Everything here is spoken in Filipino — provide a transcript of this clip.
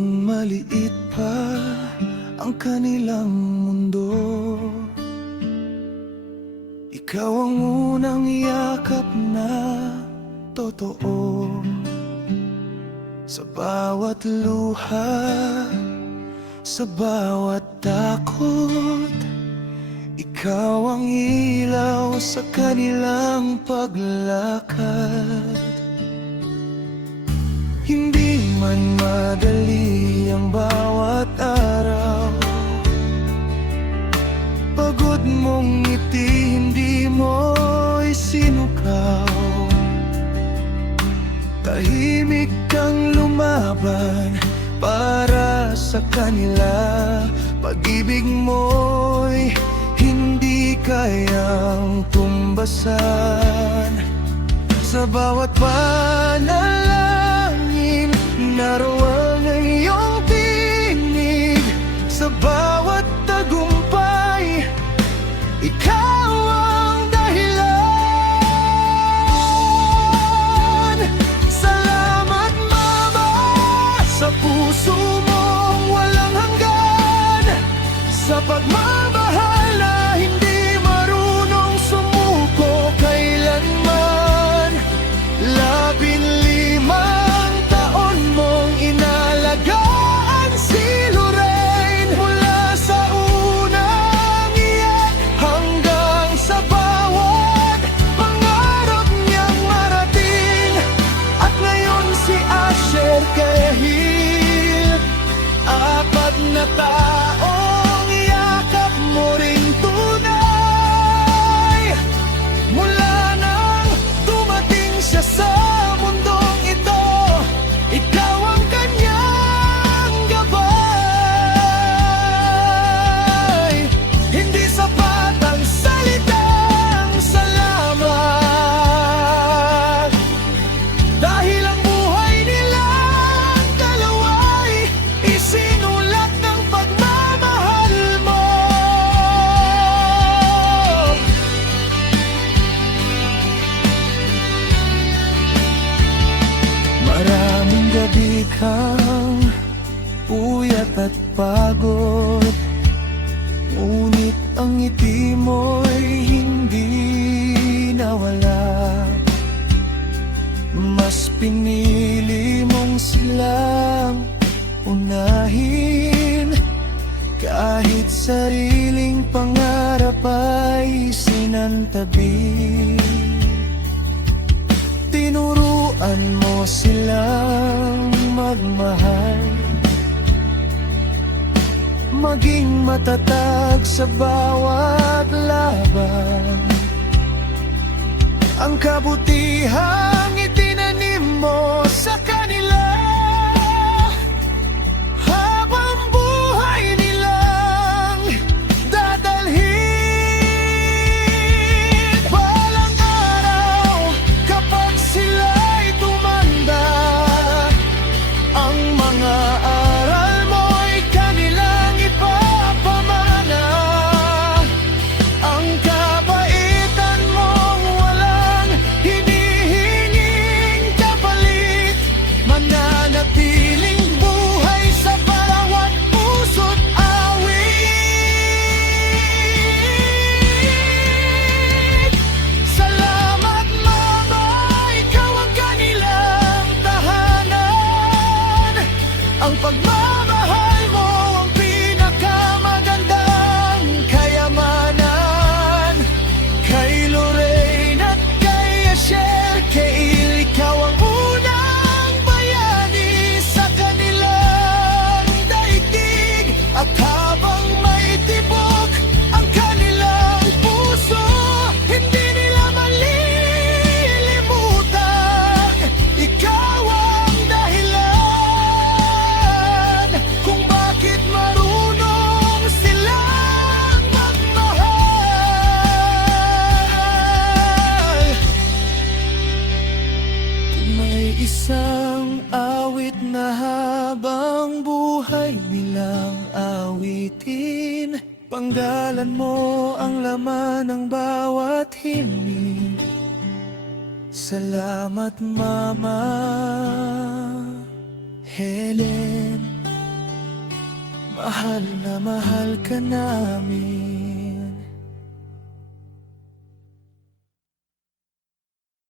nung maliit pa ang kanilang mundo. Ikaw ang unang yakap na totoo. Sa bawat luha, sa bawat takot, ikaw ang ilaw sa kanilang paglakad. Hindi man madali ang bawat araw, pagod mong ngiti hindi mo isinukaw. Tahimik kang lumaban para sa kanila. Pag-ibig mo'y hindi kayang tumbasan. Sa bawat panalangin, naroon ang iyong tinig. Sa bawat tagumpay, ikaw ang dahilan. Salamat, Mama, sa puso mong walang hanggan, sa pagmamahal na hindi marunong sumuko kailanman. 15 taon mong inalagaan si Lorraine, mula sa unang iyak hanggang sa bawat pangarap niyang marating. At ngayon si Asher Cahill, 4 na taong yakap mo ring tunay. Mula nang dumating siya sa mundong ito, ikaw ang kanyang gabay. Hindi sapat ang salitang salamat, dahil ang buhay nilang dalawa'y isinulat ng pagmamahal mo. Maraming gabi kang puyat at pagod, ngunit ang ngiti mo'y hindi nawala. Mas pinili mong silang unahin, kahit sariling pangarap ay sinantabi. Tinuruan mo silang magmahal, maging matatag sa bawat laban. Ang kabutihang itinanim mo sa kanila, habang buhay nilang dadalhin. Balang araw, kapag sila'y tumanda, ang mga aral mo'y kanilang ipapamana. Ang kabaitan mong walang hinihinging kapalit, mananatiling buhay sa bawat puso't awit. Salamat, Mama, ikaw ang kanilang tahanan. Ang pagmamahal mo ang pinakamagandang kayamanan. Kay Lorraine at kay Asher Cahill, ikaw ang unang bayani sa kanilang daigdig. At habang may tibok ang kanilang puso, hindi nila malilimutan. Ikaw ang dahilan kung bakit marunong silang magmahal. May isang awit na habang buhay nilang awitin, panggalan mo ang laman ng bawat himig. Salamat, Mama Helen. mahal ka namin.